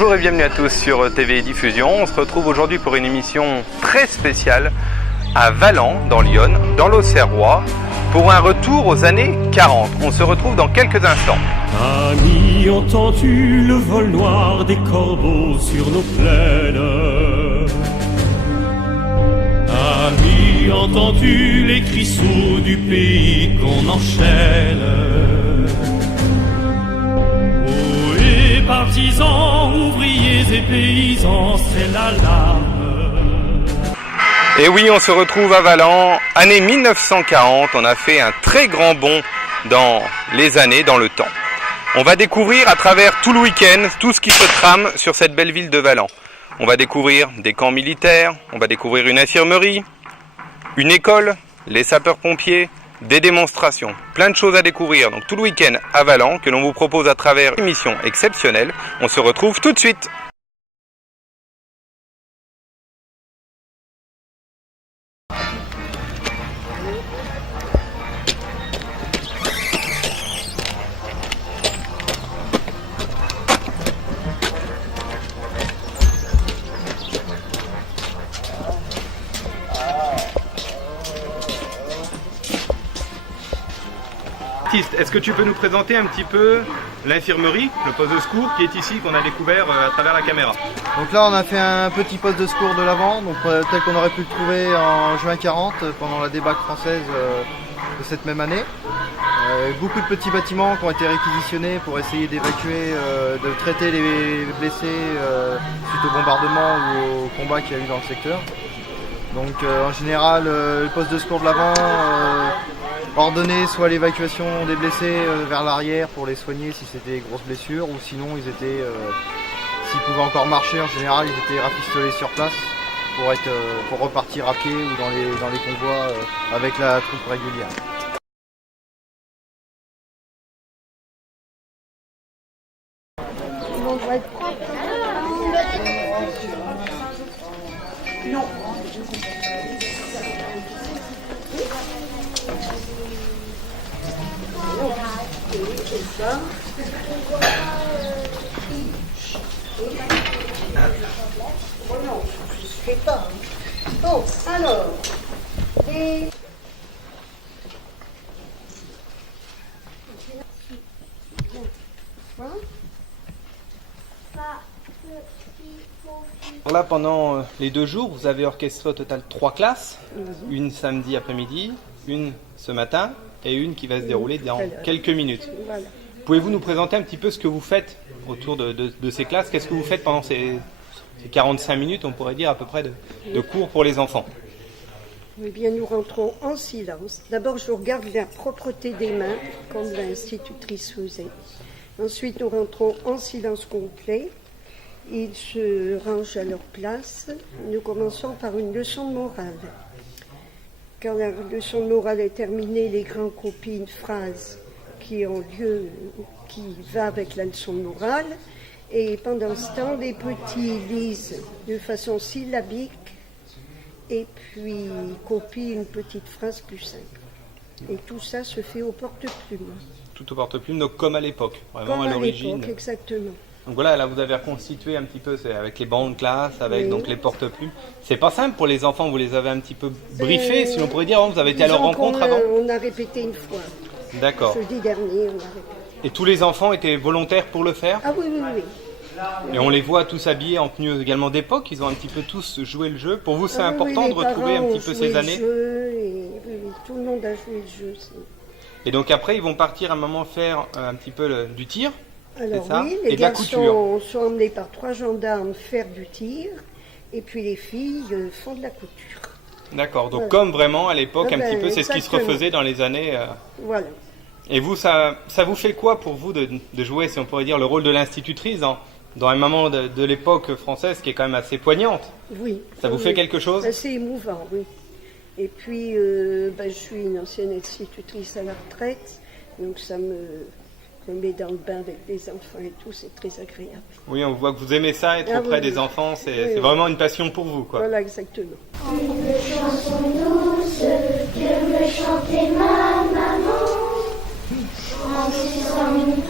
Bonjour et bienvenue à tous sur TV Diffusion. On se retrouve aujourd'hui pour une émission très spéciale à Valent, dans l'Yonne, dans l'Auxerrois, pour un retour aux années 40. On se retrouve dans quelques instants. Ami, entends-tu le vol noir des corbeaux sur nos plaines? Ami, entends-tu les cris sourds du pays qu'on enchaîne? Oh, et partisans, ouvriers et paysans, c'est l'alarme. Et oui, on se retrouve à Valent, année 1940. On a fait un très grand bond dans les années, dans le temps. On va découvrir à travers tout le week-end tout ce qui se trame sur cette belle ville de Valent. On va découvrir des camps militaires, on va découvrir une infirmerie, une école, les sapeurs-pompiers, des démonstrations, plein de choses à découvrir. Donc tout le week-end à Valent que l'on vous propose à travers une émission exceptionnelle. On se retrouve tout de suite. Est-ce que tu peux nous présenter un petit peu l'infirmerie, le poste de secours qui est ici, qu'on a découvert à travers la caméra? Donc là on a fait un petit poste de secours de l'avant, donc tel qu'on aurait pu le trouver en juin 40 pendant la débâcle française de cette même année. Beaucoup de petits bâtiments qui ont été réquisitionnés pour essayer d'évacuer, de traiter les blessés suite au bombardement ou au combat qu'il y a eu dans le secteur. Donc en général le poste de secours de l'avant ordonner soit l'évacuation des blessés vers l'arrière pour les soigner si c'était des grosses blessures, ou sinon ils étaient, s'ils pouvaient encore marcher, en général ils étaient rafistolés sur place pour repartir à pied ou dans les convois avec la troupe régulière. Bon, alors, et... Là, pendant les 2 jours, vous avez orchestré au total 3 classes. Une samedi après-midi, une ce matin et une qui va se dérouler dans quelques minutes. Voilà. Pouvez-vous nous présenter un petit peu ce que vous faites autour de ces classes? Qu'est-ce que vous faites pendant ces 45 minutes, on pourrait dire à peu près, de cours pour les enfants? Eh bien, nous rentrons en silence. D'abord, je regarde la propreté des mains, comme l'institutrice faisait. Ensuite, nous rentrons en silence complet. Ils se rangent à leur place. Nous commençons par une leçon de morale. Quand la leçon de morale est terminée, les grands copient une phrase qui va avec la leçon de morale. Et pendant ce temps, les petits lisent de façon syllabique et puis copient une petite phrase plus simple. Et tout ça se fait au porte-plume. Tout au porte-plume, donc comme à l'époque, vraiment comme à l'origine. L'époque, exactement. Donc voilà, là vous avez reconstitué un petit peu, c'est avec les bancs de classe, avec Oui. donc les porte-plumes. C'est pas simple pour les enfants, vous les avez un petit peu briefés, si l'on pourrait dire, vous avez été à leur rencontre avant? On a répété une fois. D'accord. Jeudi dernier, on a répété. Et tous les enfants étaient volontaires pour le faire? Ah oui, oui, oui. Et on les voit tous habillés en tenue également d'époque, ils ont un petit peu tous joué le jeu. Pour vous, c'est Ah important oui, de retrouver un petit peu ces années? Oui, tout le monde a joué le jeu. Et donc après, ils vont partir à un moment faire un petit peu du tir, Alors c'est ça? oui, Et les de la garçons couture. sont emmenés par 3 gendarmes faire du tir, et puis les filles font de la couture. D'accord, donc Voilà. comme vraiment à l'époque, Ah un petit ben, peu, c'est ce qui se exactement. refaisait dans les années... Voilà. Et vous, ça vous fait quoi pour vous de jouer, si on pourrait dire, le rôle de l'institutrice dans un moment de l'époque française qui est quand même assez poignante? Oui. Ça vous Oui, fait oui. quelque chose? C'est émouvant, oui. Et puis, je suis une ancienne institutrice à la retraite, donc ça me met dans le bain avec les enfants et tout, c'est très agréable. Oui, on voit que vous aimez ça, être Ah auprès oui, des oui. enfants, c'est Oui, oui. vraiment une passion pour vous, quoi. Voilà, exactement. Une chanson douce que me chantait ma maman en 600 une